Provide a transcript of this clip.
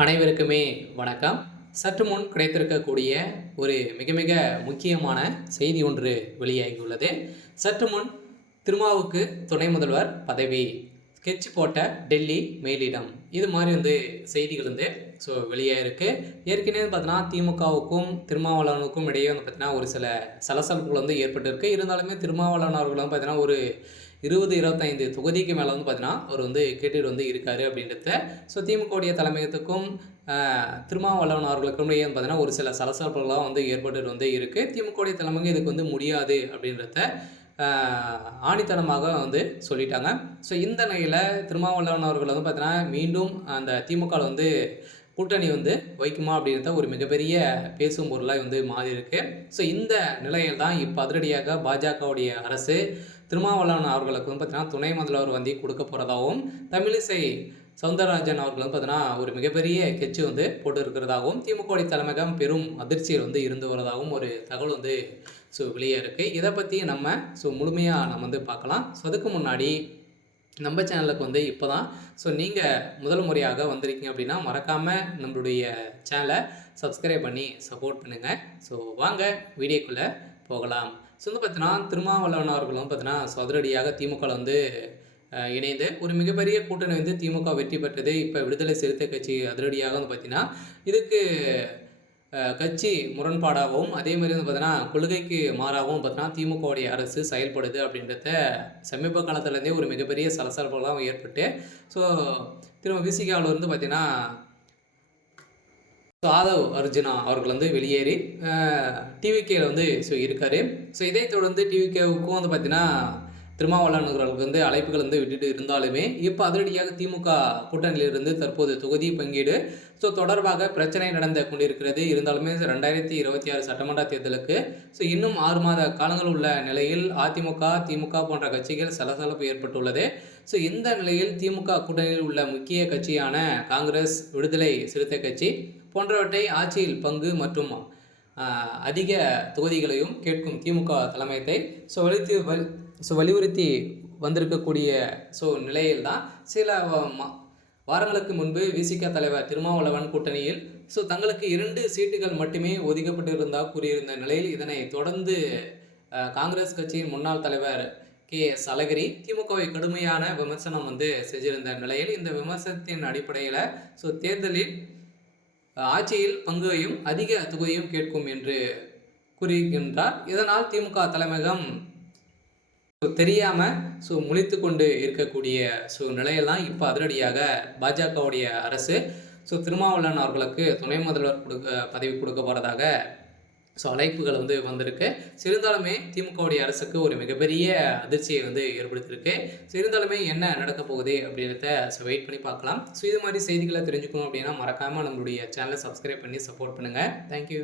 அனைவருக்குமே வணக்கம். சற்று முன் கிடைத்திருக்கக்கூடிய ஒரு மிக மிக முக்கியமான செய்தி ஒன்று வெளியாகியுள்ளது. சற்று முன் திருமாவுக்கு துணை முதல்வர் பதவி, ஸ்கெட்ச் போட்ட டெல்லி மேலிடம், இது மாதிரி செய்திகள் வெளியாயிருக்கு. ஏற்கனவே பார்த்தீங்கன்னா திமுகவுக்கும் திருமாவளவனுக்கும் இடையே பார்த்தீங்கன்னா ஒரு சில சலசலப்புகள் ஏற்பட்டிருக்கு. இருந்தாலுமே திருமாவளவன் அவர்கள் பார்த்தீங்கன்னா ஒரு 20-25 தொகுதிக்கு மேலே பார்த்தீங்கன்னா அவர் கேட்டுட்டு இருக்காரு அப்படின்றத. திமுகவுடைய தலைமையகத்துக்கும் திருமாவளவன் அவர்களுக்கும் இடையே பார்த்தீங்கன்னா ஒரு சில சலசலப்புகள்லாம் ஏற்பட்டு இருக்குது. திமுகவுடைய தலைமைக்கு இதுக்கு முடியாது அப்படின்றத ஆணித்தனமாக சொல்லிட்டாங்க. இந்த நிலையில் திருமாவளவன் அவர்கள் பார்த்தீங்கன்னா மீண்டும் அந்த திமுகவில் கூட்டணி வைக்குமா அப்படின்றத ஒரு மிகப்பெரிய பேசும் பொருளாக மாறி இருக்கு. இந்த நிலையில் தான் இப்போ அதிரடியாக பாஜகவுடைய அரசு திருமாவளவன் அவர்களுக்கு பார்த்தீங்கன்னா துணை முதல்வர் கொடுக்க போகிறதாகவும், தமிழிசை சவுந்தரராஜன் அவர்கள் பார்த்தீங்கன்னா ஒரு மிகப்பெரிய கெச்சு போட்டு இருக்கிறதாகவும், திமுகவுடைய தலைமையகம் பெரும் அதிர்ச்சியில் இருந்து வருவதாகவும் ஒரு தகவல் வெளியே இருக்குது. இதை பற்றி நம்ம முழுமையாக நம்ம பார்க்கலாம். அதுக்கு முன்னாடி நம்ம சேனலுக்கு இப்போ தான் நீங்கள் முதல் முறையாக வந்திருக்கீங்க அப்படின்னா மறக்காமல் நம்மளுடைய சேனலை சப்ஸ்கிரைப் பண்ணி சப்போர்ட் பண்ணுங்கள். வாங்க வீடியோக்குள்ளே போகலாம். பார்த்தீங்கன்னா திருமாவளவன் அவர்களும் பார்த்தீங்கன்னா அதிரடியாக திமுகவில் இணைந்து ஒரு மிகப்பெரிய கூட்டணி திமுக வெற்றி பெற்றது. இப்போ விடுதலை சிறுத்தை கட்சி அதிரடியாக பார்த்தீங்கன்னா இதுக்கு கட்சி முரண்பாடாகவும் அதே மாதிரி பார்த்தீங்கன்னா கொள்கைக்கு மாறாகவும் பார்த்தீங்கன்னா திமுகவுடைய அரசு செயல்படுது அப்படின்றத சமீப காலத்துலேருந்தே ஒரு மிகப்பெரிய சலசலப்புகள்லாம் ஏற்பட்டு திரும்ப விசிகாவில் பார்த்தீங்கன்னா ஆதவ் அர்ஜுனா அவர்கள் வெளியேறி டிவிகேல இருக்கார். இதை தொடர்ந்து டிவிகேவுக்கும் பார்த்தீங்கன்னா திருமாவளவர்களுக்கு அழைப்புகள் விட்டுட்டு இருந்தாலுமே இப்போ அதிரடியாக திமுக கூட்டணியிலிருந்து தற்போது தொகுதி பங்கீடு தொடர்பாக பிரச்சனை நடந்து கொண்டிருக்கிறது. இருந்தாலுமே 2026 சட்டமன்ற தேர்தலுக்கு இன்னும் 6 மாத காலங்கள் உள்ள நிலையில் அதிமுக, திமுக போன்ற கட்சிகள் சலசலப்பு ஏற்பட்டுள்ளது. இந்த நிலையில் திமுக கூட்டணியில் உள்ள முக்கிய கட்சியான காங்கிரஸ், விடுதலை சிறுத்தை கட்சி போன்றவற்றை ஆட்சியில் பங்கு மற்றும் அதிக தொகுதிகளையும் கேட்கும் திமுக தலைமையத்தை வலியுறுத்தி வந்திருக்கக்கூடிய நிலையில் தான் சில வாரங்களுக்கு முன்பு விசிக தலைவர் திருமாவளவன் கூட்டணியில் தங்களுக்கு 2 சீட்டுகள் மட்டுமே ஒதுக்கப்பட்டிருந்தால் கூறியிருந்த நிலையில் இதனை தொடர்ந்து காங்கிரஸ் கட்சியின் முன்னாள் தலைவர் KS அழகிரி திமுகவை கடுமையான விமர்சனம் செஞ்சிருந்த நிலையில் இந்த விமர்சனத்தின் அடிப்படையில் தேர்தலில் ஆட்சியில் பங்கையும் அதிக தொகுதியும் கேட்கும் என்று கூறுகின்றார். இதனால் திமுக தலைமையகம் தெரியாமல் முழித்து கொண்டு இருக்கக்கூடிய நிலையெல்லாம் இப்போ அதிரடியாக பாஜகவுடைய அரசு திருமாவளவன் அவர்களுக்கு துணை முதல்வர் பதவி கொடுக்க போகிறதாக அழைப்புகள் வந்திருக்கு. இருந்தாலுமே திமுகவுடைய அரசுக்கு ஒரு மிகப்பெரிய அதிர்ச்சியை ஏற்படுத்தியிருக்கு. இருந்தாலுமே என்ன நடக்க போகுது அப்படின்றத வெயிட் பண்ணி பார்க்கலாம். இது மாதிரி செய்திகளை தெரிஞ்சுக்கணும் அப்படின்னா மறக்காமல் நம்மளுடைய சேனலை சப்ஸ்கிரைப் பண்ணி சப்போர்ட் பண்ணுங்கள். தேங்க்யூ.